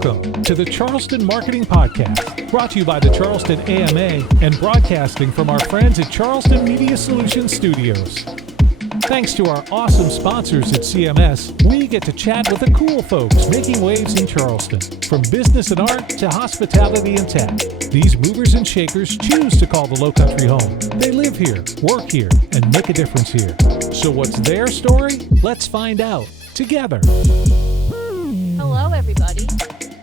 Welcome to the Charleston Marketing Podcast, brought to you by the Charleston AMA and broadcasting from our friends at Charleston Media Solutions Studios. Thanks to our awesome sponsors at CMS, we get to chat with the cool folks making waves in Charleston. From business and art to hospitality and tech, these movers and shakers choose to call the Lowcountry home. They live here, work here, and make a difference here. So what's their story? Let's find out together. Hello, everybody.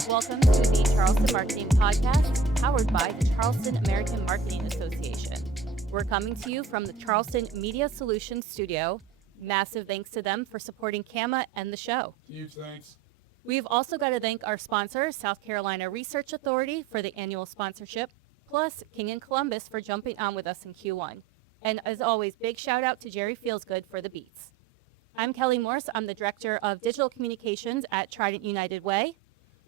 Welcome to the Charleston Marketing Podcast, powered by the Charleston American Marketing Association. We're coming to you from the Charleston Media Solutions Studio. Massive thanks to them for supporting CAMA and the show. Huge thanks. We've also got to thank our sponsor, South Carolina Research Authority, for the annual sponsorship, plus King and Columbus for jumping on with us in Q1. And as always, big shout out to Jerry Feelsgood for the beats. I'm Kelly Morse. I'm the Director of Digital Communications at Trident United Way.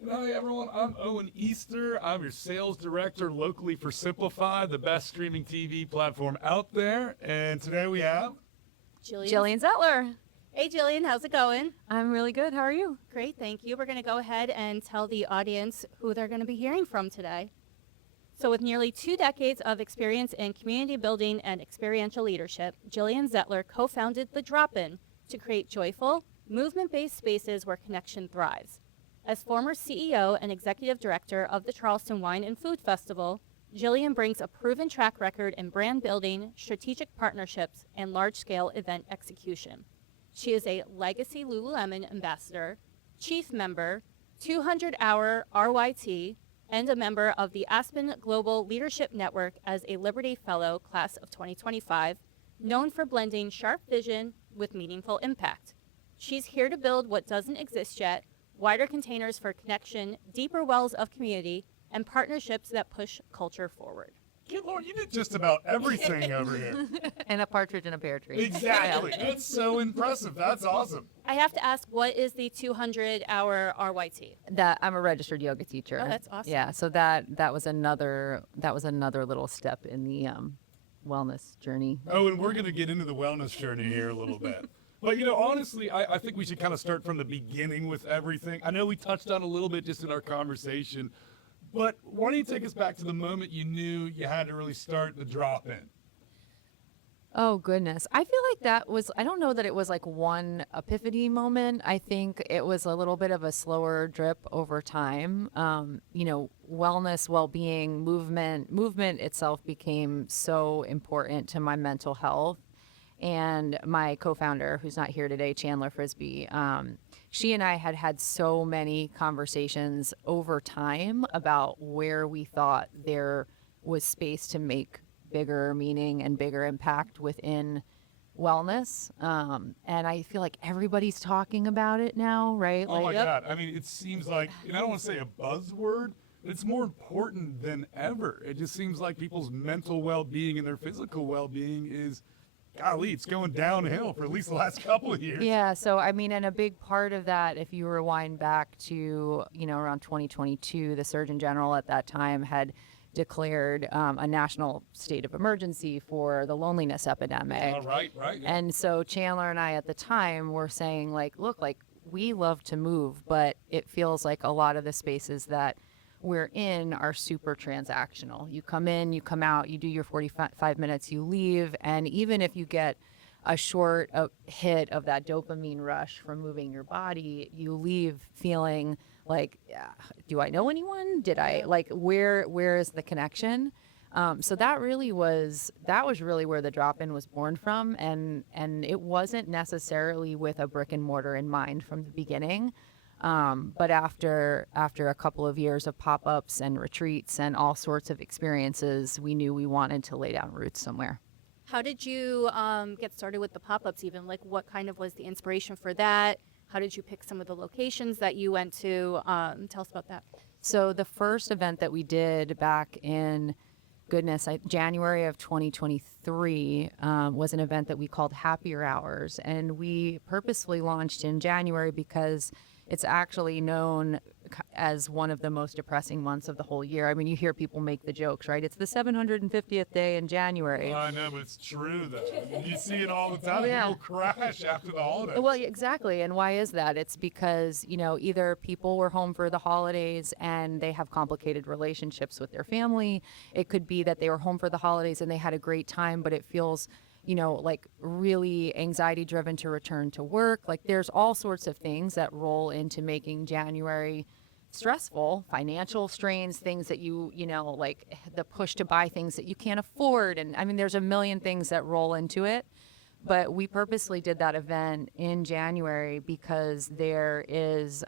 And hi, everyone. I'm Owen Easter. I'm your Sales Director locally for Simplify, the best streaming TV platform out there. And today we have Gillian Zettler. Hey, Gillian. How's it going? I'm really good. How are you? Great. Thank you. We're going to go ahead and tell the audience who they're going to be hearing from today. So with nearly 2 decades of experience in community building and experiential leadership, Gillian Zettler co-founded The Drop-In to create joyful, movement-based spaces where connection thrives. As former CEO and Executive Director of the Charleston Wine and Food Festival, Gillian brings a proven track record in brand building, strategic partnerships, and large-scale event execution. She is a Legacy Lululemon Ambassador, Chief Member, 200-hour RYT, and a member of the Aspen Global Leadership Network as a Liberty Fellow Class of 2025, known for blending sharp vision with meaningful impact. She's here to build what doesn't exist yet, wider containers for connection, deeper wells of community, and partnerships that push culture forward. Good Lord, you did just about everything over here. And a partridge in a pear tree. Exactly. That's so impressive. That's awesome. I have to ask, what is the 200-hour RYT? That I'm a registered yoga teacher. Oh, that's awesome. Yeah, so that was another little step in the wellness journey. Oh, and we're going to get into the wellness journey here a little bit. But, honestly, I think we should kind of start from the beginning with everything. I know we touched on a little bit just in our conversation, but why don't you take us back to the moment you knew you had to really start the drop-in? Oh, goodness. I feel like I don't know that it was like one epiphany moment. I think it was a little bit of a slower drip over time. Wellness, well-being, movement itself became so important to my mental health. And my co-founder, who's not here today, Chandler Frisbee, she and I had so many conversations over time about where we thought there was space to make bigger meaning and bigger impact within wellness. And I feel like everybody's talking about it now, right? Oh, my God. I mean, it seems like, and I don't want to say a buzzword, but it's more important than ever. It just seems like people's mental well-being and their physical well-being is, golly, it's going downhill for at least the last couple of years. Yeah, so I mean, and a big part of that, if you rewind back to, around 2022, the Surgeon General at that time had declared a national state of emergency for the loneliness epidemic. Right. And so Chandler and I at the time were saying, look, we love to move, but it feels like a lot of the spaces that we're in are super transactional. You come in, you come out, you do your 45 minutes, you leave, and even if you get a short hit of that dopamine rush from moving your body, you leave feeling like, do I know anyone? Did I, where is the connection? So that was really where the drop-in was born from, and it wasn't necessarily with a brick and mortar in mind from the beginning. But after a couple of years of pop-ups and retreats and all sorts of experiences, we knew we wanted to lay down roots somewhere. How did you get started with the pop-ups even? What kind of was the inspiration for that? How did you pick some of the locations that you went to? Tell us about that. So the first event that we did back in, January of 2023 was an event that we called Happier Hours. And we purposefully launched in January because it's actually known as one of the most depressing months of the whole year. I mean, you hear people make the jokes, right? It's the 750th day in January. I know, but it's true, though. I mean, you see it all the time. Yeah. People crash after the holidays. Well, exactly. And why is that? It's because, either people were home for the holidays and they have complicated relationships with their family. It could be that they were home for the holidays and they had a great time, but it feels like really anxiety driven to return to work. Like there's all sorts of things that roll into making January stressful, financial strains, things that like the push to buy things that you can't afford. And I mean, there's a million things that roll into it. But we purposely did that event in January because there's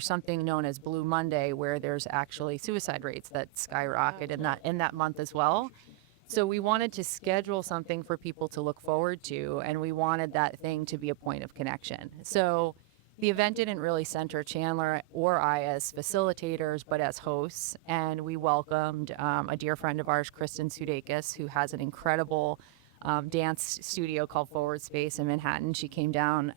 something known as Blue Monday where there's actually suicide rates that skyrocket in that month as well. So we wanted to schedule something for people to look forward to, and we wanted that thing to be a point of connection. So the event didn't really center Chandler or I as facilitators, but as hosts. And we welcomed a dear friend of ours, Kristen Sudeikis, who has an incredible dance studio called Forward Space in Manhattan. She came down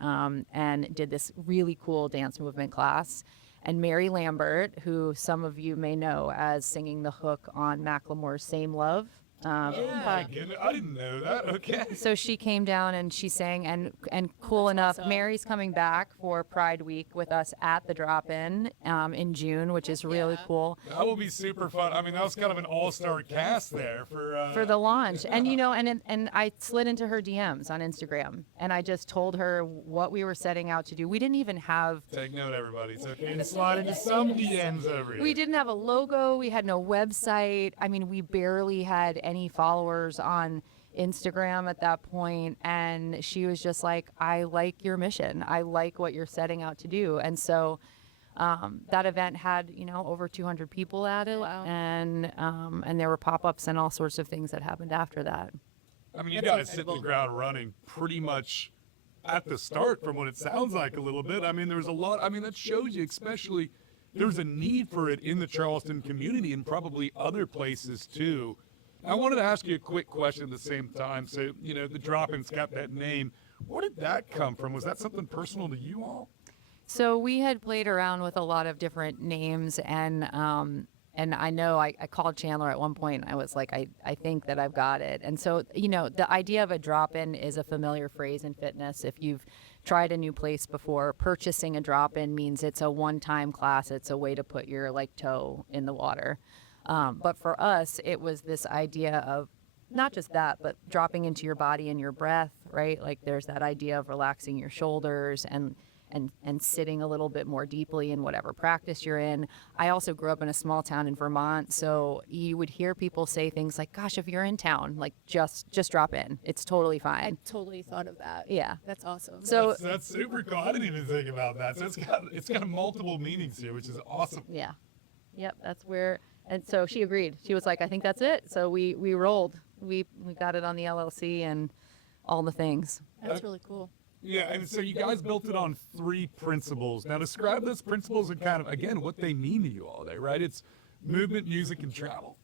and did this really cool dance movement class. And Mary Lambert, who some of you may know as singing the hook on Macklemore's Same Love. Oh my goodness, I didn't know that. Okay. So she came down and she sang, and cool enough, Mary's coming back for Pride Week with us at the drop-in in June, which is really cool. That will be super fun. I mean, that was kind of an all-star cast there for the launch. And and I slid into her DMs on Instagram, and I just told her what we were setting out to do. We didn't even have. Take note, everybody. It's okay to slide into some DMs over here. We didn't have a logo. We had no website. I mean, we barely had any followers on Instagram at that point, and she was just like, I like your mission. I like what you're setting out to do. And so that event had over 200 people at it. Wow. And there were pop-ups and all sorts of things that happened after that. I mean, you guys hit the ground running pretty much at the start from what it sounds like a little bit. I mean, there's a lot. I mean, that shows you especially there's a need for it in the Charleston community and probably other places too. I wanted to ask you a quick question at the same time. So, the drop-in's got that name. Where did that come from? Was that something personal to you all? So we had played around with a lot of different names, and I know I called Chandler at one point, and I was like, I think that I've got it. And so, the idea of a drop-in is a familiar phrase in fitness. If you've tried a new place before, purchasing a drop-in means it's a one-time class. It's a way to put your toe in the water. But for us, it was this idea of not just that, but dropping into your body and your breath, right? Like there's that idea of relaxing your shoulders and sitting a little bit more deeply in whatever practice you're in. I also grew up in a small town in Vermont, so you would hear people say things like, gosh, if you're in town, like just drop in. It's totally fine. I totally thought of that. Yeah. That's awesome. So that's super cool. I didn't even think about that. So it's got multiple meanings here, which is awesome. Yeah. Yep, that's where. And so she agreed. She was like, I think that's it. So we rolled. We got it on the LLC and all the things. That's really cool. Yeah, and so you guys built it on 3 principles. Now describe those principles and kind of, again, what they mean to you all day, right? It's movement, music, and travel.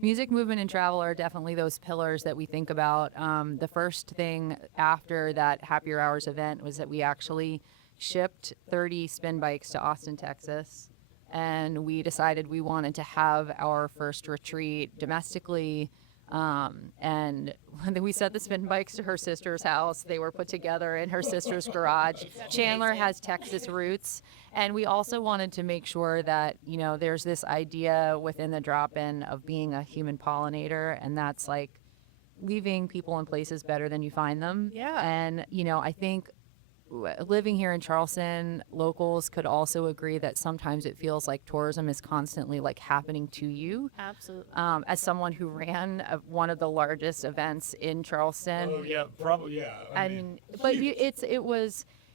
Music, movement, and travel are definitely those pillars that we think about. The first thing after that Happier Hours event was that we actually shipped 30 spin bikes to Austin, Texas. And we decided we wanted to have our first retreat domestically. And when we sent the spin bikes to her sister's house, they were put together in her sister's garage. Chandler has Texas roots. And we also wanted to make sure that, there's this idea within the drop-in of being a human pollinator. And that's like leaving people in places better than you find them. Yeah. And, I think living here in Charleston, locals could also agree that sometimes it feels like tourism is constantly happening to you. Absolutely. As someone who ran one of the largest events in Charleston. Oh yeah, probably yeah.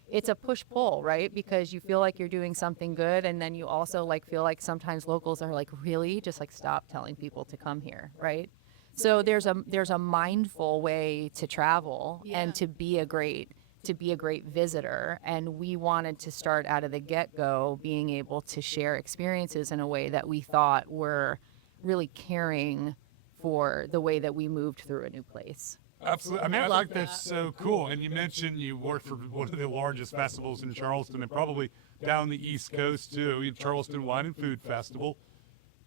It's a push-pull, right? Because you feel like you're doing something good, and then you also feel like sometimes locals are really just stop telling people to come here, right? So there's a mindful way to travel and to be a great visitor, and we wanted to start out of the get-go being able to share experiences in a way that we thought were really caring for the way that we moved through a new place. Absolutely. I mean, I think that's so cool. And you mentioned you worked for one of the largest festivals in Charleston and probably down the East Coast too, Charleston Wine and Food Festival.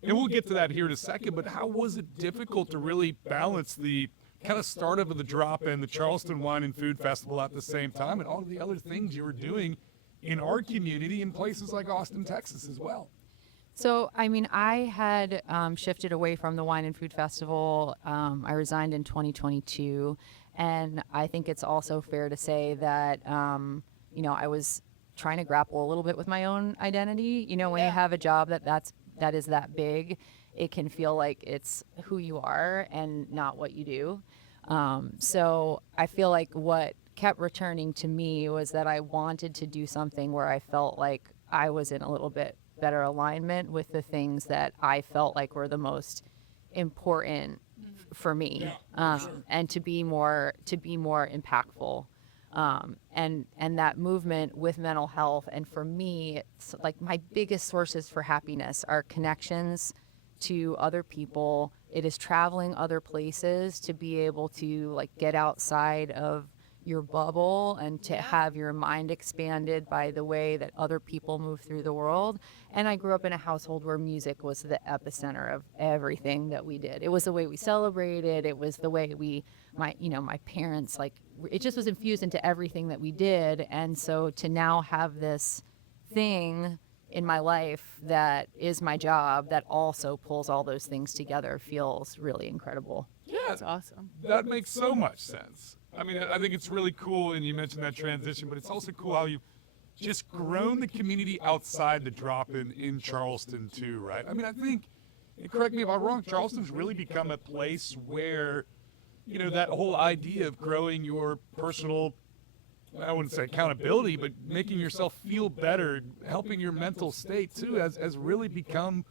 And we'll get to that here in a second, but how was it difficult to really balance the kind of startup of the drop and the Charleston Wine and Food Festival at the same time and all of the other things you were doing in our community in places like Austin, Texas as well? So, I mean, I had shifted away from the Wine and Food Festival. I resigned in 2022. And I think it's also fair to say that, I was trying to grapple a little bit with my own identity. When you have a job that is that big, it can feel like it's who you are and not what you do. So I feel like what kept returning to me was that I wanted to do something where I felt like I was in a little bit better alignment with the things that I felt like were the most important for me, and to be more impactful. And that movement with mental health, and for me, it's like my biggest sources for happiness are connections to other people. It is traveling other places to be able to like get outside of your bubble and to have your mind expanded by the way that other people move through the world. And I grew up in a household where music was the epicenter of everything that we did. It was the way we celebrated. It was the way my parents, like, it just was infused into everything that we did. And so to now have this thing in my life that is my job that also pulls all those things together feels really incredible. Yeah, That's awesome. that makes so much sense. I mean, I think it's really cool, and you mentioned that transition, but it's also cool how you've just grown the community outside the drop-in in Charleston too, right? I mean, I think, and correct me if I'm wrong, Charleston's really become a place where, that whole idea of growing your personal, I wouldn't say accountability, but making yourself feel better, helping your mental state too, has really become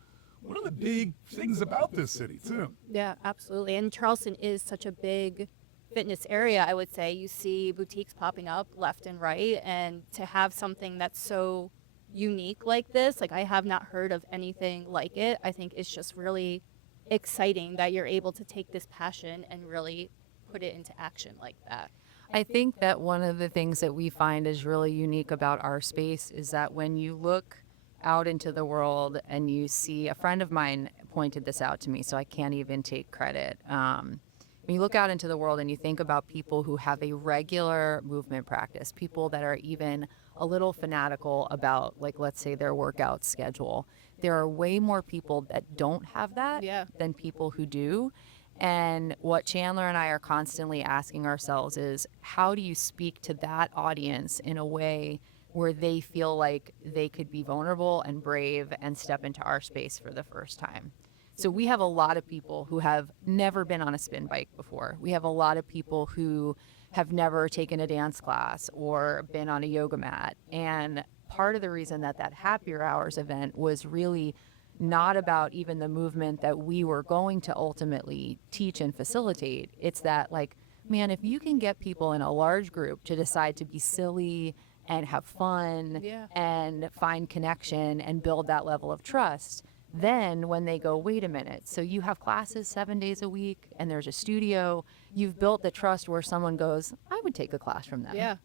one of the big things about this city too. Yeah, absolutely. And Charleston is such a big fitness area, I would say. You see boutiques popping up left and right, and to have something that's so unique like this, like I have not heard of anything like it. I think it's just really exciting that you're able to take this passion and really put it into action like that. I think that one of the things that we find is really unique about our space is that when you look out into the world and you see, a friend of mine pointed this out to me, so I can't even take credit. When you look out into the world and you think about people who have a regular movement practice, people that are even a little fanatical about, like, let's say their workout schedule, there are way more people that don't have that than people who do. And what Chandler and I are constantly asking ourselves is, how do you speak to that audience in a way where they feel like they could be vulnerable and brave and step into our space for the first time? So we have a lot of people who have never been on a spin bike before. We have a lot of people who have never taken a dance class or been on a yoga mat. And part of the reason that Happier Hours event was really not about even the movement that we were going to ultimately teach and facilitate. It's that, like, man, if you can get people in a large group to decide to be silly and have fun and find connection and build that level of trust, then when they go, wait a minute, so you have classes 7 days a week and there's a studio, you've built the trust where someone goes, I would take a class from them. Yeah.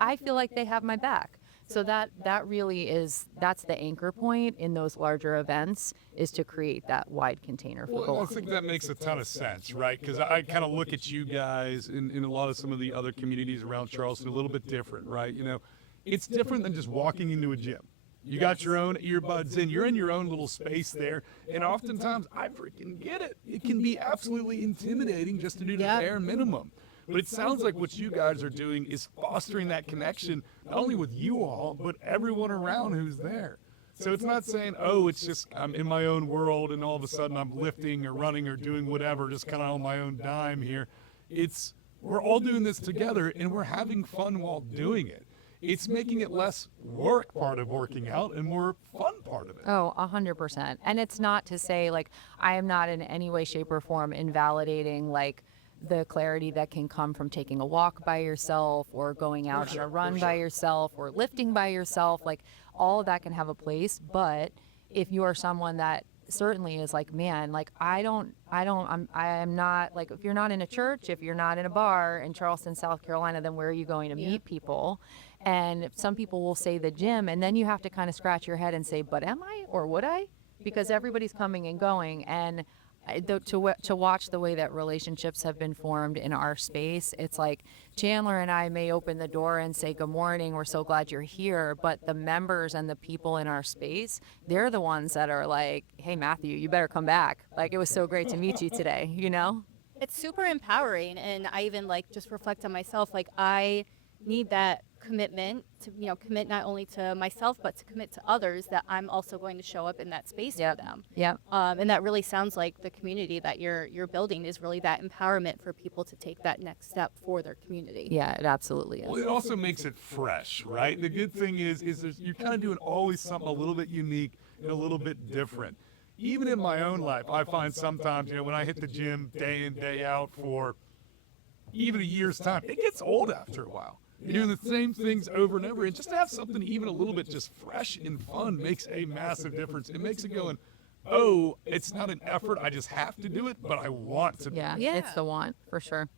I feel like they have my back. So that really is, that's the anchor point in those larger events, is to create that wide container for Well, I both. think that makes a ton of sense, right? Because I kind of look at you guys in a lot of some of the other communities around Charleston a little bit different, right? It's different than just walking into a gym. You got your own earbuds in. You're in your own little space there. And oftentimes, I freaking get it. It can be absolutely intimidating just to do the bare minimum. But it sounds like what you guys are doing is fostering that connection, not only with you all, but everyone around who's there. So it's not saying, oh, it's just I'm in my own world and all of a sudden I'm lifting or running or doing whatever, just kind of on my own dime here. It's we're all doing this together and we're having fun while doing it. It's making it less work part of working out and more fun part of it. Oh, 100%. And it's not to say, like, I am not in any way, shape, or form invalidating, like, the clarity that can come from taking a walk by yourself or going out on a run by yourself or lifting by yourself. Like, all of that can have a place. But if you are someone that certainly is like, man, like, I am not, like, if you're not in a church, if you're not in a bar in Charleston, South Carolina, then where are you going to meet people? And some people will say the gym, and then you have to kind of scratch your head and say, but am I or would I? Because everybody's coming and going. And to watch the way that relationships have been formed in our space, it's like Chandler and I may open the door and say, good morning, we're so glad you're here. But the members and the people in our space, they're the ones that are like, hey, Matthew, you better come back. Like, it was so great to meet you today, you know? It's super empowering, and I even like just reflect on myself. Like, I need that commitment to, commit not only to myself, but to commit to others that I'm also going to show up in that space for them. Yep. And that really sounds like the community that you're building is really that empowerment for people to take that next step for their community. Yeah, it absolutely is. Well, it also makes it fresh, right? The good thing is you're kind of doing always something a little bit unique and a little bit different. Even in my own life, I find sometimes, when I hit the gym day in, day out for even a year's time, it gets old after a while. You're doing the same things over and over, and just to have something even a little bit just fresh and fun makes a massive difference. It makes it going, oh, it's not an effort, I just have to do it, but I want to do it. Yeah, it's the want, for sure.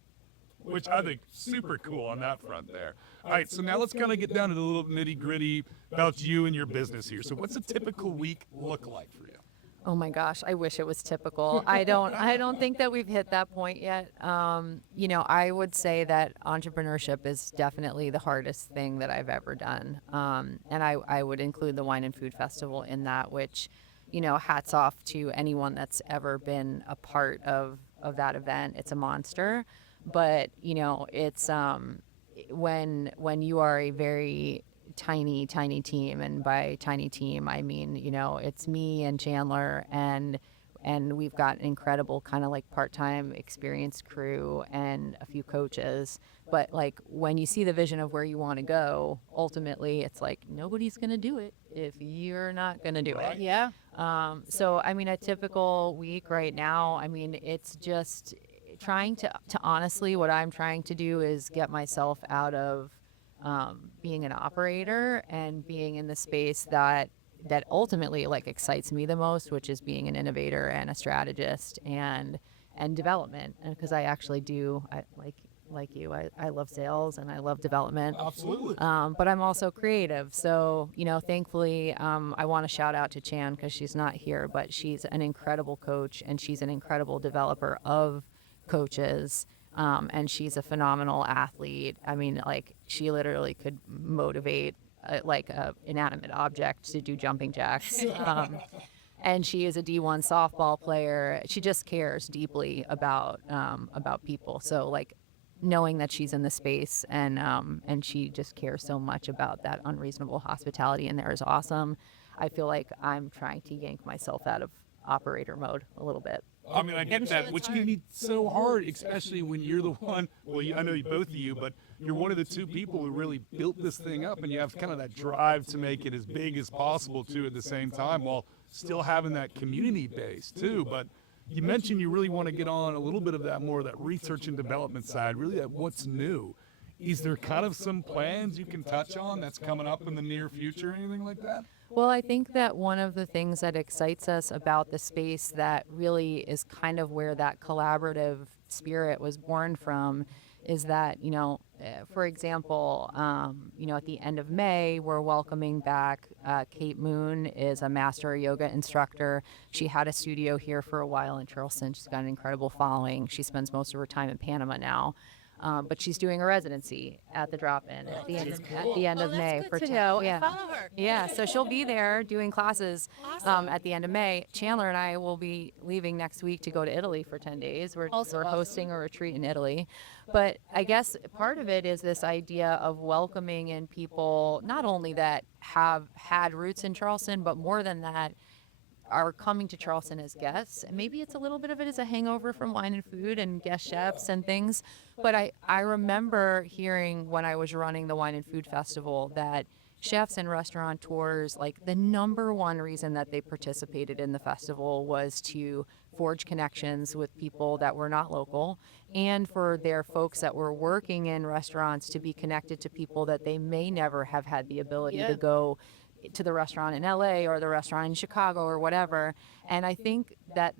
Which I think super cool on that front there. All right, so now let's kind of get down to the little nitty gritty about you and your business here. So what's a typical week look like for you? Oh my gosh, I wish it was typical. I don't think that we've hit that point yet. I would say that entrepreneurship is definitely the hardest thing that I've ever done. And I would include the Wine and Food Festival in that, which, hats off to anyone that's ever been a part of that event. It's a monster. But, it's when you are a very tiny team, and by tiny team I mean it's me and Chandler, and we've got an incredible kind of like part-time experienced crew and a few coaches. But like, when you see the vision of where you want to go, ultimately it's like nobody's gonna do it if you're not gonna do it. Yeah. So I mean, a typical week right now, I mean, it's just trying to honestly, what I'm trying to do is get myself out of being an operator and being in the space that ultimately like excites me the most, which is being an innovator and a strategist and development. And because I actually do, I love sales and I love development. Absolutely. But I'm also creative. So, thankfully, I want to shout out to Chan because she's not here, but she's an incredible coach and she's an incredible developer of coaches. And she's a phenomenal athlete. I mean, like, she literally could motivate a inanimate object to do jumping jacks. And she is a D1 softball player. She just cares deeply about people. So like, knowing that she's in the space and she just cares so much about that unreasonable hospitality in there is awesome. I feel like I'm trying to yank myself out of operator mode a little bit. I mean, I get that, which can be so hard, especially when you're the one, I know both of you, but you're one of the two people who really built this thing up, and you have kind of that drive to make it as big as possible, too, at the same time, while still having that community base, too. But you mentioned you really want to get on a little bit of that more of that research and development side, really that what's new. Is there kind of some plans you can touch on that's coming up in the near future, anything like that? Well, I think that one of the things that excites us about the space that really is kind of where that collaborative spirit was born from is that, for example, at the end of May, we're welcoming back Kate Moon is a master yoga instructor. She had a studio here for a while in Charleston. She's got an incredible following. She spends most of her time in Panama now. But she's doing a residency at the drop-in at the end of May. That's good to know. Yeah. Follow her. Yeah, so she'll be there doing classes at the end of May. Chandler and I will be leaving next week to go to Italy for 10 days. We're hosting a retreat in Italy. But I guess part of it is this idea of welcoming in people not only that have had roots in Charleston, but more than that, are coming to Charleston as guests. And maybe it's a little bit of it as a hangover from wine and food and guest chefs and things. But I remember hearing when I was running the Wine and Food Festival that chefs and restaurateurs, like, the number one reason that they participated in the festival was to forge connections with people that were not local, and for their folks that were working in restaurants to be connected to people that they may never have had the ability to go to the restaurant in LA or the restaurant in Chicago or whatever. And I think that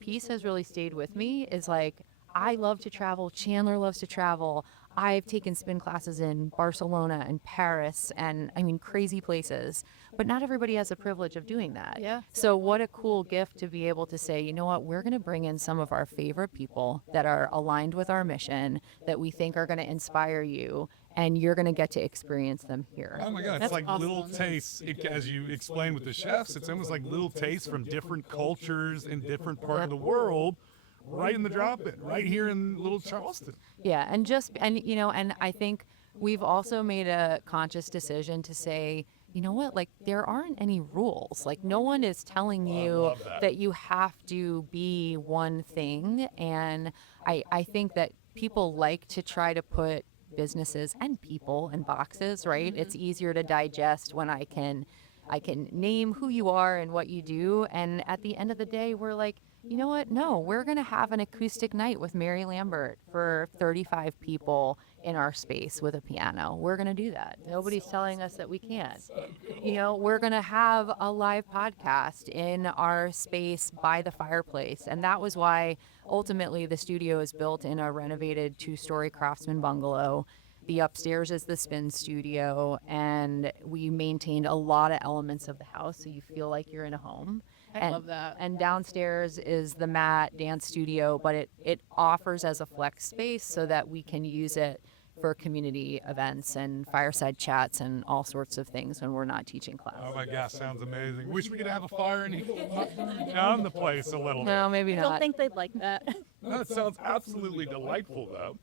piece has really stayed with me, is like, I love to travel. Chandler loves to travel. I've taken spin classes in Barcelona and Paris and I mean crazy places, but not everybody has the privilege of doing that. Yeah. So what a cool gift to be able to say, you know what, we're going to bring in some of our favorite people that are aligned with our mission that we think are going to inspire you, and you're going to get to experience them here. Oh my God, it's That's like little awesome. tastes, as you explained with the chefs, it's almost like little tastes from different cultures in different parts of the world, right in the drop-in, right here in little Charleston. Yeah, and I think we've also made a conscious decision to say, you know what, like there aren't any rules. Like no one is telling you love that. you have to be one thing. And I think that people like to try to put businesses and people in boxes, right? It's easier to digest when I can name who you are and what you do. And at the end of the day, we're like, you know what? No, we're going to have an acoustic night with Mary Lambert for 35 people in our space with a piano. We're going to do that. Nobody's telling us that we can't. You know, we're going to have a live podcast in our space by the fireplace. And that was why ultimately the studio is built in a renovated 2-story Craftsman bungalow. The upstairs is the spin studio, and we maintained a lot of elements of the house so you feel like you're in a home. I love that. And downstairs is the Matt dance studio, but it offers as a flex space so that we can use it for community events and fireside chats and all sorts of things when we're not teaching class. Oh my gosh, sounds amazing. Wish we could have a fire and down the place a little bit. No, maybe I not. don't think they'd like that. That sounds absolutely delightful, though.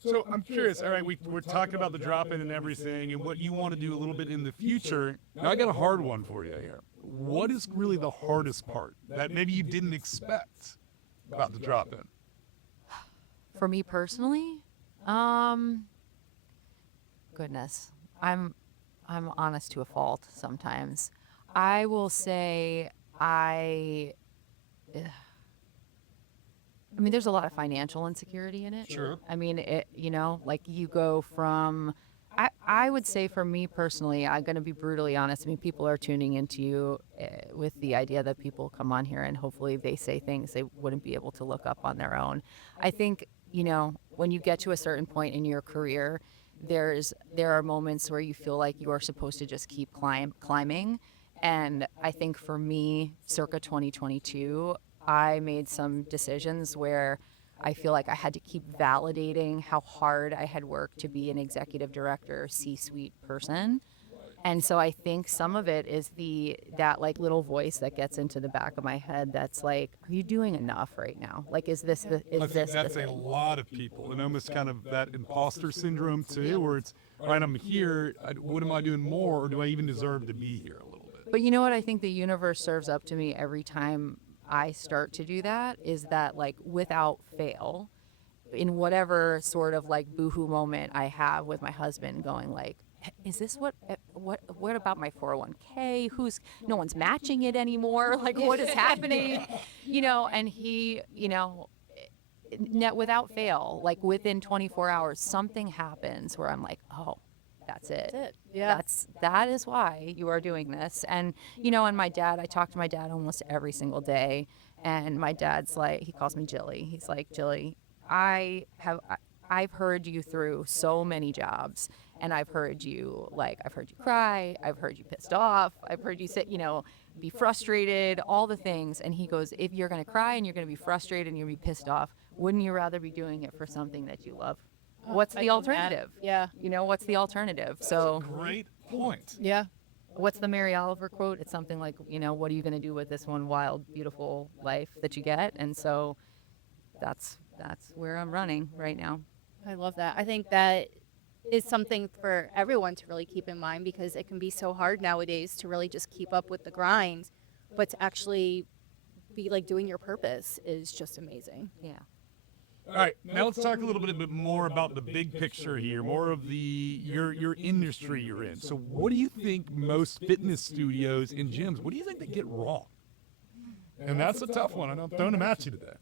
So I'm curious, all right, we're talking about the drop-in and everything and what you want to do a little bit in the future. Now I got a hard one for you here. What is really the hardest part that maybe you didn't expect about the drop-in? For me personally, goodness, I'm honest to a fault sometimes. I will say I mean, there's a lot of financial insecurity in it. Sure. I mean, like you go from, I would say for me personally, I'm going to be brutally honest. I mean, people are tuning into you with the idea that people come on here and hopefully they say things they wouldn't be able to look up on their own. I think, when you get to a certain point in your career, there are moments where you feel like you are supposed to just keep climbing. And I think for me, circa 2022, I made some decisions where I feel like I had to keep validating how hard I had worked to be an executive director, C-suite person. And so I think some of it is that like little voice that gets into the back of my head that's like, are you doing enough right now? Like, is this I think that's a lot of people, and almost kind of that imposter syndrome too, where it's, all right, I'm here, what am I doing more, or do I even deserve to be here a little bit? But you know what I think the universe serves up to me every time I start to do that is that, like, without fail, in whatever sort of like boohoo moment I have with my husband going like, is this what about my 401k? No one's matching it anymore. Like, what is happening? And he, without fail, like within 24 hours, something happens where I'm like, oh, that's it. Yeah. That is why you are doing this. And, and my dad, I talk to my dad almost every single day. And my dad's like, he calls me Jilly. He's like, Jilly, I've heard you through so many jobs, and I've heard you cry, I've heard you pissed off, I've heard you sit, be frustrated, all the things. And he goes, if you're going to cry and you're going to be frustrated and you're going to be pissed off, wouldn't you rather be doing it for something that you love? What's the alternative? Yeah. What's the alternative? So Great point. Yeah. what's the Mary Oliver quote? It's something like, what are you going to do with this one wild, beautiful life that you get? And so that's where I'm running right now. I love that. I think that is something for everyone to really keep in mind, because it can be so hard nowadays to really just keep up with the grind, but to actually be like doing your purpose is just amazing. Yeah. All right, now let's talk a little bit more about the big picture here, more of your industry you're in. So what do you think most fitness studios and gyms, what do you think they get wrong? And that's a tough one. I'm throwing them at you today.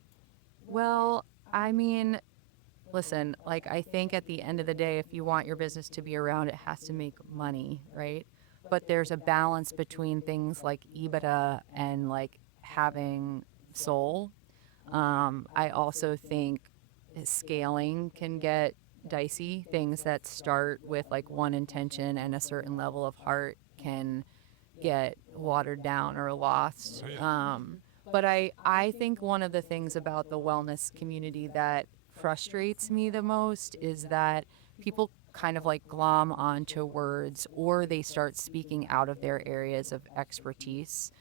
Well, I mean, listen, I think at the end of the day, if you want your business to be around, it has to make money, right? But there's a balance between things like EBITDA and having soul. I also think scaling can get dicey. Things that start with like one intention and a certain level of heart can get watered down or lost. But I think one of the things about the wellness community that frustrates me the most is that people kind of like glom onto words, or they start speaking out of their areas of expertise.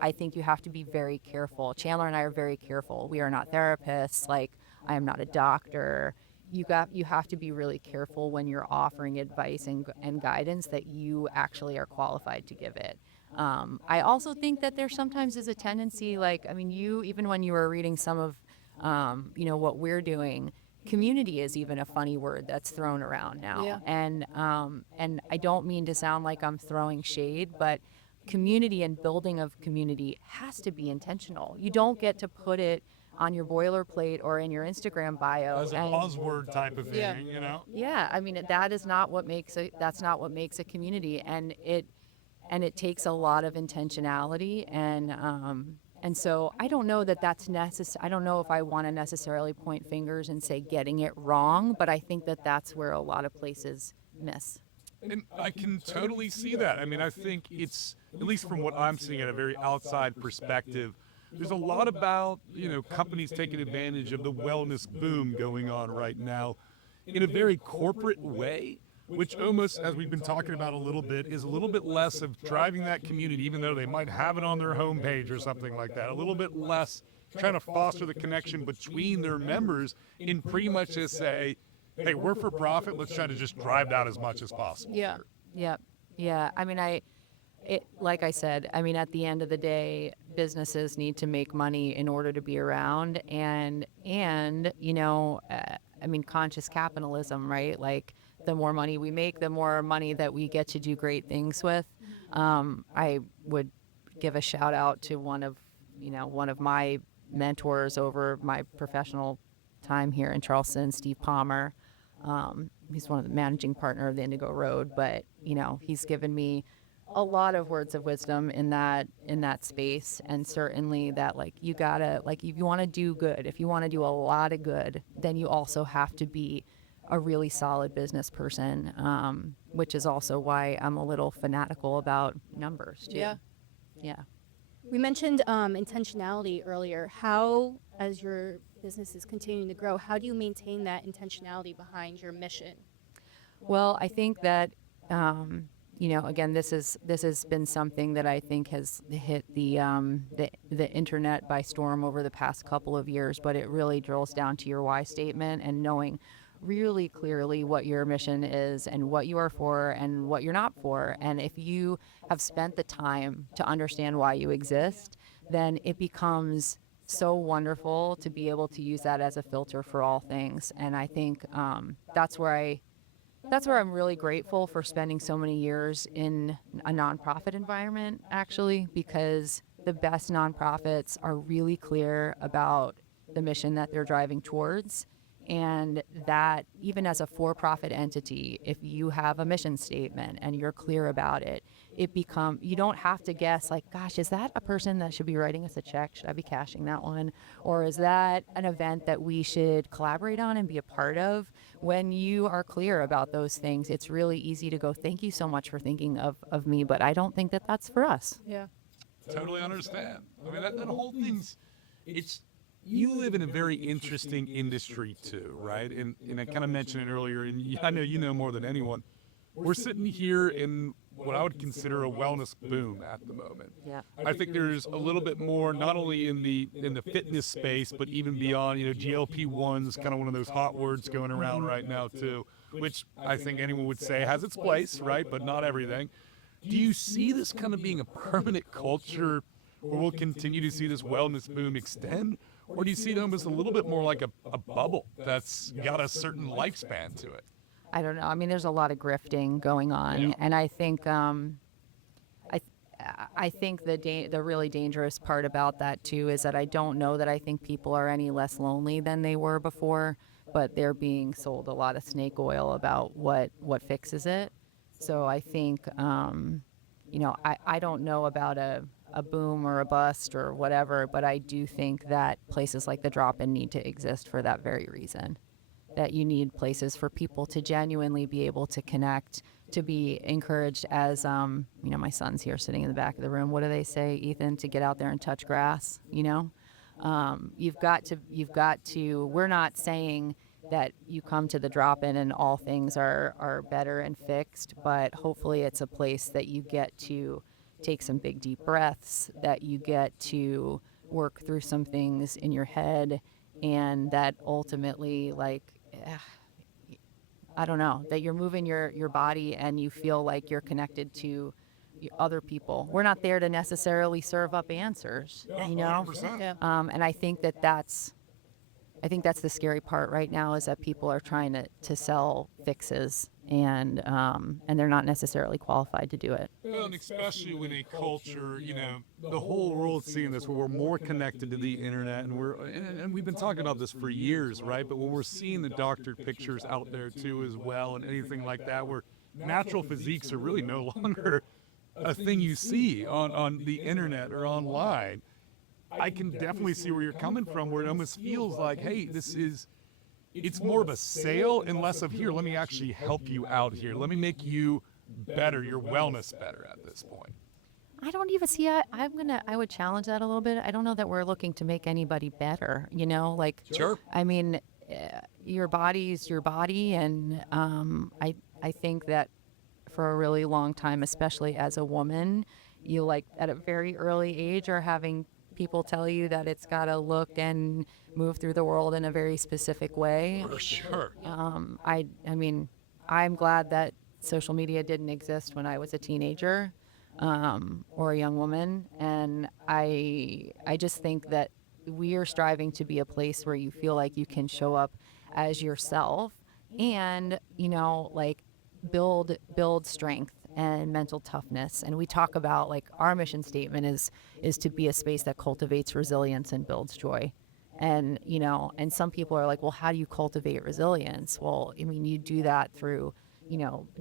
I think you have to be very careful. Chandler and I are very careful. We are not therapists. Like, I am not a doctor. You have to be really careful when you're offering advice and guidance that you actually are qualified to give it. I also think that there sometimes is a tendency, even when you were reading some of, what we're doing, community is even a funny word that's thrown around now. Yeah. And I don't mean to sound like I'm throwing shade, but community and building of community has to be intentional. You don't get to put it on your boilerplate or in your Instagram bio As a buzzword type of thing, Yeah. Yeah, I mean, that's not what makes a community, and it takes a lot of intentionality, and so I don't know that that's necessary. I don't know if I want to necessarily point fingers and say getting it wrong, but I think that that's where a lot of places miss. And I can totally see that. I mean, I think it's, at least from what I'm seeing at a very outside perspective, there's a lot about, companies taking advantage of the wellness boom going on right now in a very corporate way, which almost, as we've been talking about a little bit, is a little bit less of driving that community, even though they might have it on their homepage or something like that, a little bit less trying to foster the connection between their members in pretty much just say, hey, we're for profit, let's try to just drive that as much as possible. Yeah. I mean, like I said, I mean, at the end of the day, businesses need to make money in order to be around, and conscious capitalism, right? Like, the more money we make, the more money that we get to do great things with. I would give a shout out to one of my mentors over my professional time here in Charleston, Steve Palmer. He's one of the managing partner of the Indigo Road, but he's given me a lot of words of wisdom in that space, and certainly that, like, you gotta, like, if you want to do good, if you want to do a lot of good, then you also have to be a really solid business person, which is also why I'm a little fanatical about numbers too. Yeah. We mentioned intentionality earlier. How, as your business is continuing to grow, how do you maintain that intentionality behind your mission? Well, I think that again, this has been something that I think has hit the internet by storm over the past couple of years. But it really drills down to your why statement and knowing really clearly what your mission is and what you are for and what you're not for. And if you have spent the time to understand why you exist, then it becomes so wonderful to be able to use that as a filter for all things. And I think that's where I'm really grateful for spending so many years in a nonprofit environment, actually, because the best nonprofits are really clear about the mission that they're driving towards. And that even as a for-profit entity, if you have a mission statement and you're clear about it, you don't have to guess, like, gosh, is that a person that should be writing us a check? Should I be cashing that one? Or is that an event that we should collaborate on and be a part of? When you are clear about those things, it's really easy to go, thank you so much for thinking of me, but I don't think that that's for us. Yeah. Totally understand. I mean, that whole thing's, you live in a very interesting industry too, right? And I kind of mentioned it earlier, and I know you know more than anyone. We're sitting here in what I would consider a wellness boom at the moment. Yeah. I think there's a little bit more, not only in the fitness space, but even beyond. GLP-1 is kind of one of those hot words going around right now too, which I think anyone would say has its place, right? But not everything. Do you see this kind of being a permanent culture, or we'll continue to see this wellness boom extend? Or do you see it almost a little bit more like a bubble that's got a certain lifespan to it? I don't know. I mean, there's a lot of grifting going on, and I think I think the really dangerous part about that too is that I don't know that I think people are any less lonely than they were before, but they're being sold a lot of snake oil about what fixes it. So I think I don't know about a boom or a bust or whatever, but I do think that places like the Drop-In need to exist for that very reason. that you need places for people to genuinely be able to connect, to be encouraged as, my son's here sitting in the back of the room. What do they say, Ethan? To get out there and touch grass, You've got to, we're not saying that you come to the drop-in and all things are better and fixed, but hopefully it's a place that you get to take some big deep breaths, that you get to work through some things in your head, and that ultimately, I don't know, that you're moving your body and you feel like you're connected to other people. We're not there to necessarily serve up answers, Yeah, 100%. Yeah. and I think that's the scary part right now, is that people are trying to sell fixes, and they're not necessarily qualified to do it. Well, and especially when a culture, the whole world's seeing this, where we're more connected to the internet, and we've been talking about this for years, right? But when we're seeing the doctored pictures out there too as well, and anything like that, where natural physiques are really no longer a thing you see on the internet or online, I can definitely see where you're coming from, where it almost feels like, hey, it's more of a sale and less of, here, let me actually help you out here. Let me make you better, your wellness better at this point. I don't even see it. I would challenge that a little bit. I don't know that we're looking to make anybody better, Sure. I mean, your body's your body, and I think that for a really long time, especially as a woman, you at a very early age are having people tell you that it's got to look and move through the world in a very specific way. For sure. I mean, I'm glad that social media didn't exist when I was a teenager, or a young woman, and I just think that we are striving to be a place where you feel like you can show up as yourself, and build strength and mental toughness. And we talk about, our mission statement is to be a space that cultivates resilience and builds joy. And and some people are like, well, how do you cultivate resilience? Well, I mean, you do that through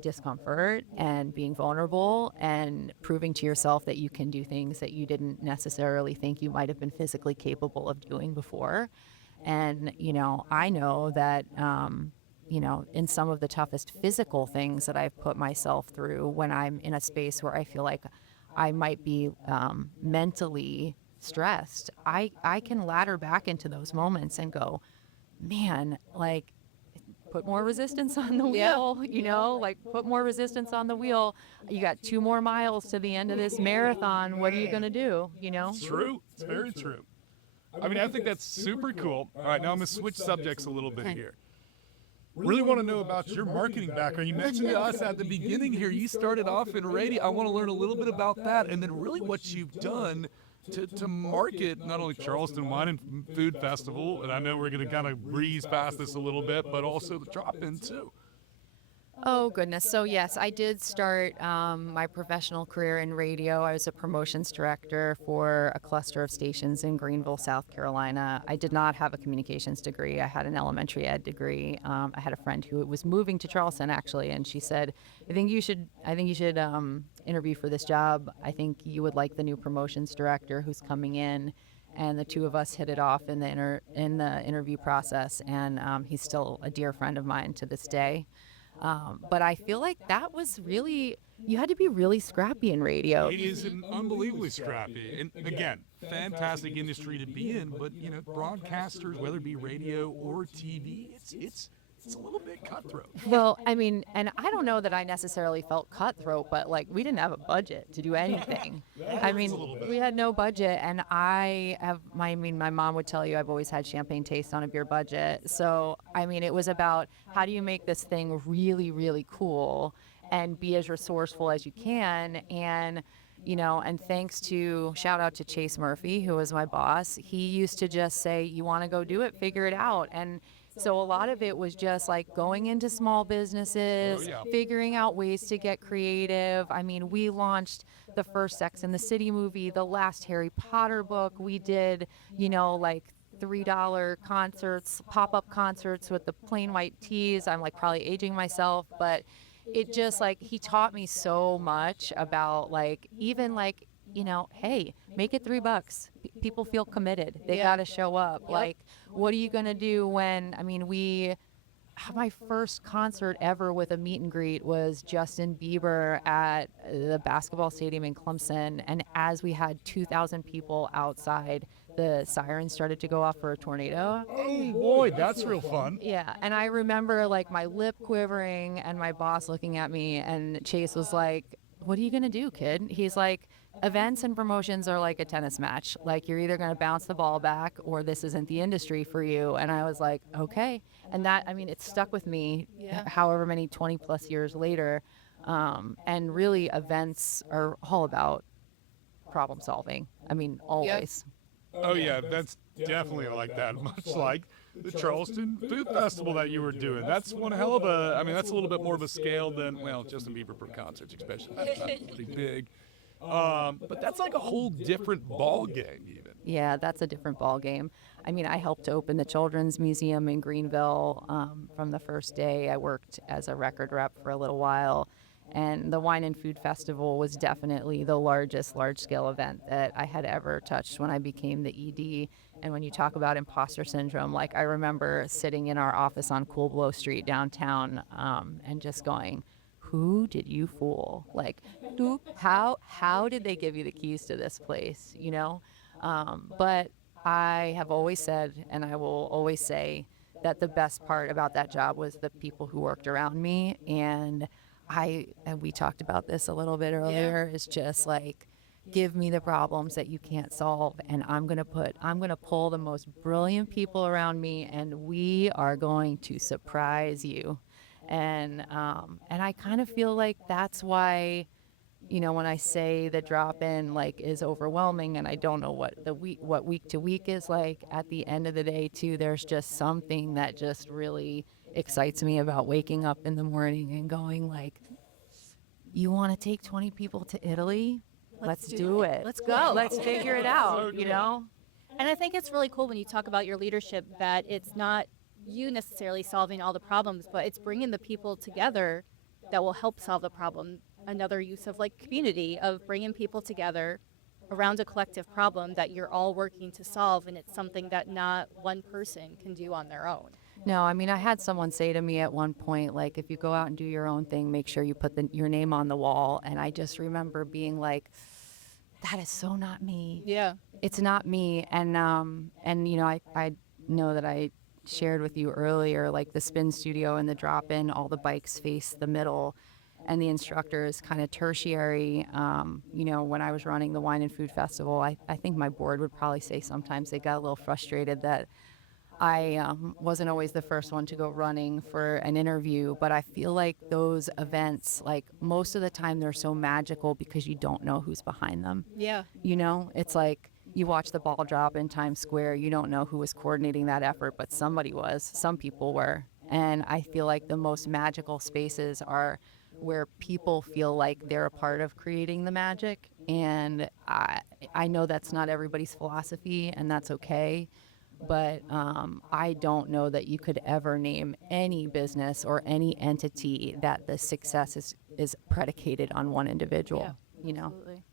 discomfort and being vulnerable and proving to yourself that you can do things that you didn't necessarily think you might have been physically capable of doing before. And I know that in some of the toughest physical things that I've put myself through, when I'm in a space where I feel like I might be mentally stressed, I can ladder back into those moments and go, man, put more resistance on the wheel, put more resistance on the wheel. You got 2 more miles to the end of this marathon. What are you going to do? It's true. It's very true. I mean, I think that's super cool. All right, now I'm going to switch subjects a little bit here. Really want to know about your marketing background. You mentioned to us at the beginning here, you started off in radio. I want to learn a little bit about that, and then really what you've done to market not only Charleston Wine and Food Festival, and I know we're going to kind of breeze past this a little bit, but also the drop-in too. Oh, goodness. So, yes, I did start my professional career in radio. I was a promotions director for a cluster of stations in Greenville, South Carolina. I did not have a communications degree. I had an elementary ed degree. I had a friend who was moving to Charleston, actually, and she said, I think you should interview for this job. I think you would like the new promotions director who's coming in. And the two of us hit it off in the interview process, and he's still a dear friend of mine to this day. But I feel like that was really, you had to be really scrappy in radio. It is unbelievably scrappy. And again, fantastic industry to be in, but broadcasters, whether it be radio or TV, it's a little bit cutthroat. Well, I mean, and I don't know that I necessarily felt cutthroat, but we didn't have a budget to do anything. I mean, we had no budget, and my mom would tell you I've always had champagne taste on a beer budget. So, I mean, it was about how do you make this thing really, really cool and be as resourceful as you can. And and thanks to, shout out to Chase Murphy, who was my boss, he used to just say, you want to go do it, figure it out. And so a lot of it was just going into small businesses, figuring out ways to get creative. I mean, we launched the first Sex and the City movie, the last Harry Potter book. We did, $3 concerts, pop-up concerts with the plain white tees. I'm probably aging myself, but it just he taught me so much about even hey, make it $3. People feel committed. They got to show up. Yep. What are you going to do when, my first concert ever with a meet and greet was Justin Bieber at the basketball stadium in Clemson. And as we had 2,000 people outside, the sirens started to go off for a tornado. Oh boy, that's real fun. Yeah, and I remember like my lip quivering and my boss looking at me, and Chase was like, "What are you gonna do, kid?" He's like, "Events and promotions are like a tennis match. Like you're either gonna bounce the ball back or this isn't the industry for you." And I was like, "Okay." And that, I mean, it stuck with me however many 20 plus years later. And really events are all about problem solving. I mean, always. Oh yeah, that's definitely like that. Much like the Charleston Food Festival that you were doing. That's one hell of a. I mean, that's a little bit more of a scale than Justin Bieber per concerts, especially. That's pretty big. But that's like a whole different ball game, even. Yeah, that's a different ball game. I mean, I helped to open the Children's Museum in Greenville from the first day. I worked as a record rep for a little while. And the Wine and Food Festival was definitely the largest large-scale event that I had ever touched when I became the ED. And when you talk about imposter syndrome, like I remember sitting in our office on Cool Blow Street downtown and just going, who did you fool? Like, how did they give you the keys to this place, you know? But I have always said, and I will always say, that the best part about that job was the people who worked around me. And we talked about this a little bit earlier, is just like, give me the problems that you can't solve, and I'm gonna pull the most brilliant people around me, and we are going to surprise you. And I kind of feel like that's why, you know, when I say the drop-in like is overwhelming, and I don't know what week to week is like, at the end of the day too, there's just something that just really excites me about waking up in the morning and going like, you want to take 20 people to Italy? Let's do it. Let's go. Let's figure it out, you know? And I think it's really cool when you talk about your leadership that it's not you necessarily solving all the problems, but it's bringing the people together that will help solve the problem. Another use of like community, of bringing people together around a collective problem that you're all working to solve, and it's something that not one person can do on their own. No, I mean, I had someone say to me at one point, like, if you go out and do your own thing, make sure you put your name on the wall. And I just remember being like, that is so not me. Yeah. It's not me. And you know, I know that I shared with you earlier, like the spin studio and the drop-in, all the bikes face the middle, and the instructor is kind of tertiary. You know, when I was running the Wine and Food Festival, I think my board would probably say sometimes they got a little frustrated that I wasn't always the first one to go running for an interview, but I feel like those events, like most of the time they're so magical because you don't know who's behind them. Yeah. You know, it's like you watch the ball drop in Times Square, you don't know who was coordinating that effort, but somebody was, some people were. And I feel like the most magical spaces are where people feel like they're a part of creating the magic. And I know that's not everybody's philosophy, and that's okay. But I don't know that you could ever name any business or any entity that the success is predicated on one individual. Yeah, you know. Absolutely.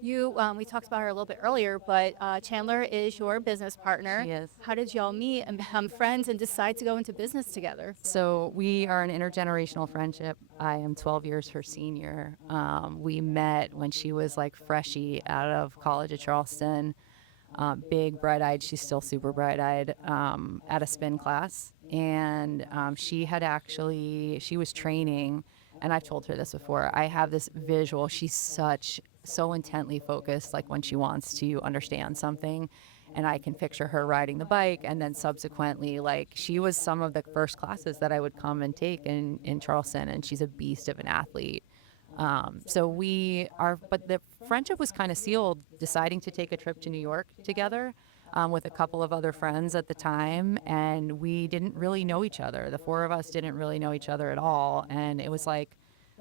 You, we talked about her a little bit earlier, but Chandler is your business partner. She is. How did y'all meet and become friends and decide to go into business together? So we are an intergenerational friendship. I am 12 years her senior. We met when she was like freshie out of college at Charleston. Big, bright-eyed, she's still super bright-eyed, at a spin class. And she was training, and I've told her this before, I have this visual, she's so intently focused, like when she wants to understand something, and I can picture her riding the bike, and then subsequently, like, she was some of the first classes that I would come and take in Charleston, and she's a beast of an athlete. But the friendship was kind of sealed, deciding to take a trip to New York together with a couple of other friends at the time. And we didn't really know each other. The four of us didn't really know each other at all. And it was like,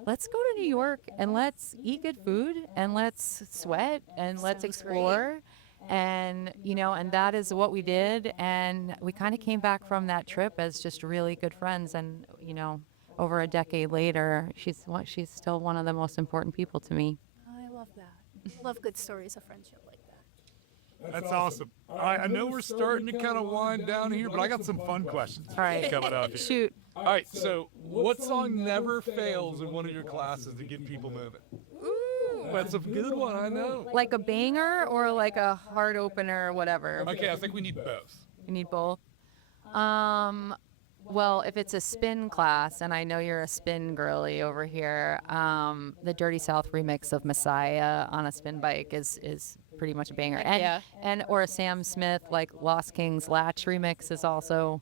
let's go to New York and let's eat good food and let's sweat and let's explore. And, you know, and that is what we did. And we kind of came back from that trip as just really good friends. And, you know, over a decade later, she's still one of the most important people to me. I love that. Love good stories of friendship like that. That's awesome. All right, I know we're starting to kind of wind down here, but I got some fun questions All right. coming up here. Shoot. All right, so what song never fails in one of your classes to get people moving? Ooh. That's a good one, I know. Like a banger or like a heart opener or whatever? Okay, I think we need both. You need both? Well, if it's a spin class, and I know you're a spin girly over here, the Dirty South remix of Messiah on a spin bike is pretty much a banger. And, yeah. or a Sam Smith, like Lost Kings Latch remix is also,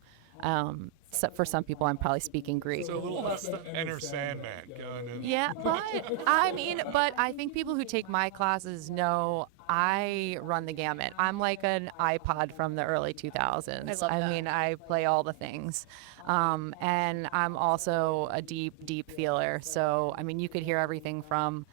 for some people, I'm probably speaking Greek. So a little less Enter Sandman going in. Yeah, but I think people who take my classes know I run the gamut. I'm like an iPod from the early 2000s. I love that. mean, I play all the things. And I'm also a deep feeler. So, I mean, you could hear everything from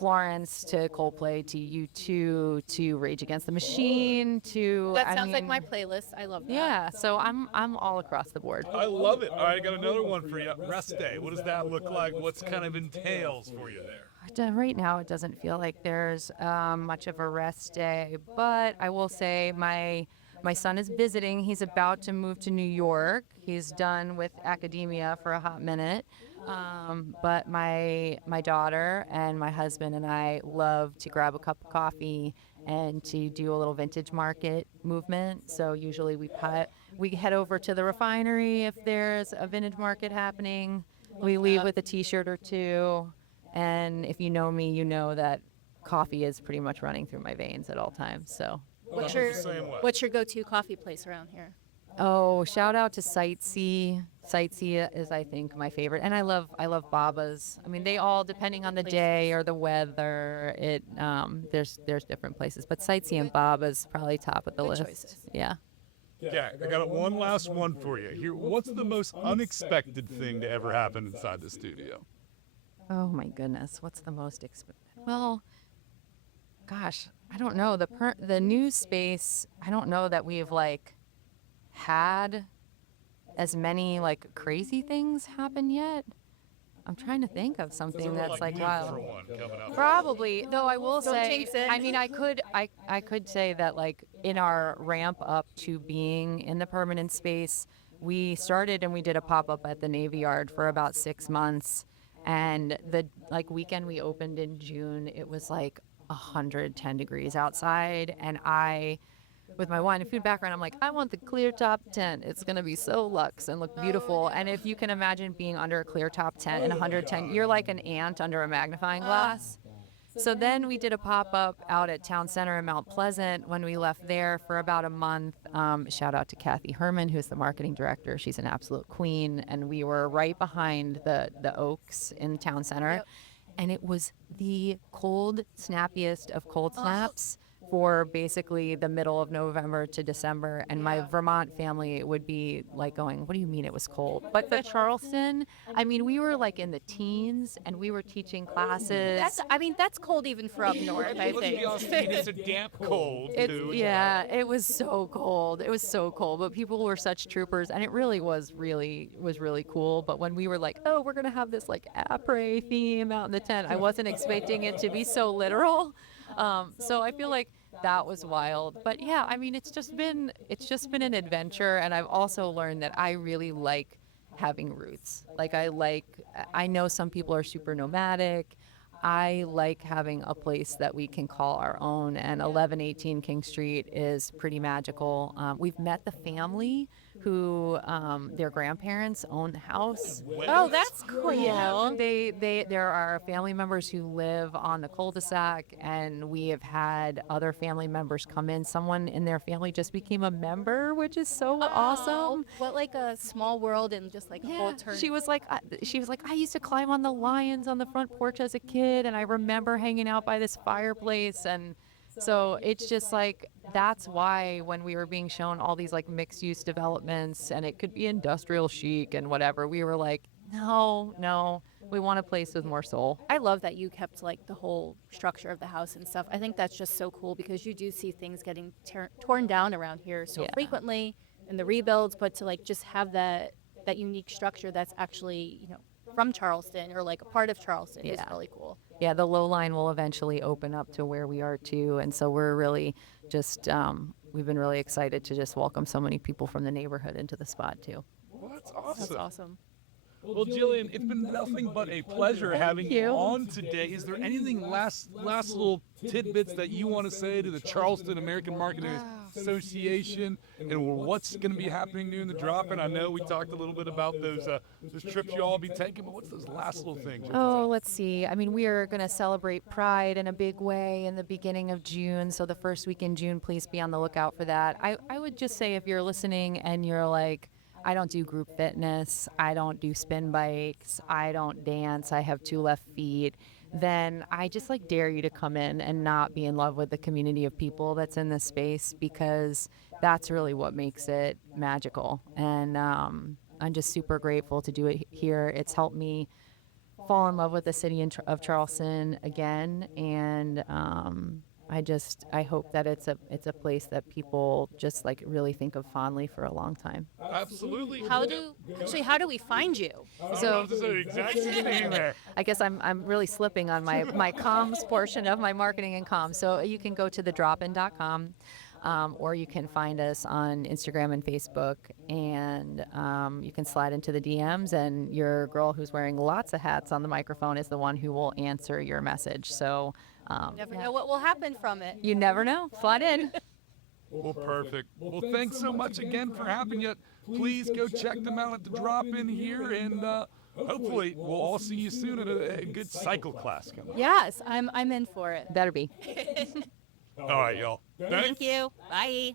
Florence to Coldplay to U2 to Rage Against the Machine to... That sounds like my playlist. I love that. Yeah, so I'm all across the board. I love it. All right, I got another one for you. Rest day. What does that look like? What's kind of entails for you there? Right now, it doesn't feel like there's much of a rest day, but I will say my son is visiting. He's about to move to New York. He's done with academia for a hot minute. But my daughter and my husband and I love to grab a cup of coffee and to do a little vintage market movement. So usually we head over to the refinery if there's a vintage market happening. We leave with a T-shirt or two. And if you know me, you know that coffee is pretty much running through my veins at all times. So, What's your go-to coffee place around here? oh, shout out to Sightsee. Sightsee is, I think, my favorite, and I love Baba's. I mean, they all, depending on the day or the weather, there's different places, but Sightsee and Baba's probably top of the list. choices. Yeah. Yeah, I got one last one for you. Here, what's the most unexpected thing to ever happen inside the studio? Oh my goodness, what's the most well, gosh, I don't know. The new space, I don't know that we've like had as many like crazy things happen yet. I'm trying to think of something that's like wild. For one coming up. Probably, though I will Don't say, jinx it. I mean, I could say that like in our ramp up to being in the permanent space, we started and we did a pop-up at the Navy Yard for about 6 months. And the like weekend we opened in June, it was like 110 degrees outside. And I, with my wine and food background, I'm like, I want the clear top tent. It's going to be so luxe and look beautiful. And if you can imagine being under a clear top tent and 110, you're like an ant under a magnifying glass. So then we did a pop-up out at Town Center in Mount Pleasant when we left there for about a month. Shout out to Kathy Herman, who's the marketing director. She's an absolute queen. And we were right behind the Oaks in Town Center. Yep. And it was the cold, snappiest of cold snaps for basically the middle of November to December. And my Vermont family would be like going, what do you mean it was cold? But for Charleston, I mean, we were like in the teens and we were teaching classes. That's cold even for up north, I Let's think. be honest, it's a damp cold, too. Yeah, it was so cold. It was so cold, but people were such troopers, and it really was really cool. But when we were like, oh, we're gonna have this like après theme out in the tent, I wasn't expecting it to be so literal. So I feel like that was wild. But yeah, I mean, it's just been an adventure, and I've also learned that I really like having roots. Like I know some people are super nomadic. I like having a place that we can call our own, and 1118 King Street is pretty magical. We've met the family who their grandparents own the house. Oh, that's cool. Yeah, there are family members who live on the cul-de-sac, and we have had other family members come in. Someone in their family just became a member, which is so awesome. What, like a small world and just like a whole turn. She was like, I used to climb on the lions on the front porch as a kid, and I remember hanging out by this fireplace. And so it's just like, that's why when we were being shown all these like mixed use developments, and it could be industrial chic and whatever, we were like, no, we want a place with more soul. I love that you kept like the whole structure of the house and stuff. I think that's just so cool because you do see things getting torn down around here so frequently in the rebuilds, but to like just have that unique structure that's actually, from Charleston or like a part of Charleston is Yeah. really cool. Yeah, the low line will eventually open up to where we are too, and so we're really just we've been really excited to just welcome so many people from the neighborhood into the spot too. Well, that's That's awesome. awesome. Well, Gillian, it's been nothing but a pleasure having you you. on today. Is there anything last little tidbits that you want to say to the Charleston American Marketing Association and what's going to be happening during the drop-in? I know we talked a little bit about those trips you all be taking, but what's those last little things? Oh, let's see. I mean, we are going to celebrate Pride in a big way in the beginning of June. So the first week in June, please be on the lookout for that. I would just say if you're listening and you're like, I don't do group fitness, I don't do spin bikes, I don't dance, I have 2 left feet, then I just like dare you to come in and not be in love with the community of people that's in this space, because that's really what makes it magical. And I'm just super grateful to do it here. It's helped me fall in love with the city of Charleston again, and I hope that it's a place that people just like really think of fondly for a long time. Absolutely. How do we find you? So this is the exact same thing there. I guess I'm really slipping on my comms portion of my marketing and comms. So you can go to thedropin.com, or you can find us on Instagram and Facebook, and you can slide into the DMs, and your girl who's wearing lots of hats on the microphone is the one who will answer your message. So Never know what will happen from it. you never know. Slide in. Well, perfect. Well, thanks so much again for having you. Please go check them out at the drop-in here, and hopefully we'll all see you soon at a good cycle class coming up. Yes, I'm in for it. Better be. All right, y'all. Thank you. Bye.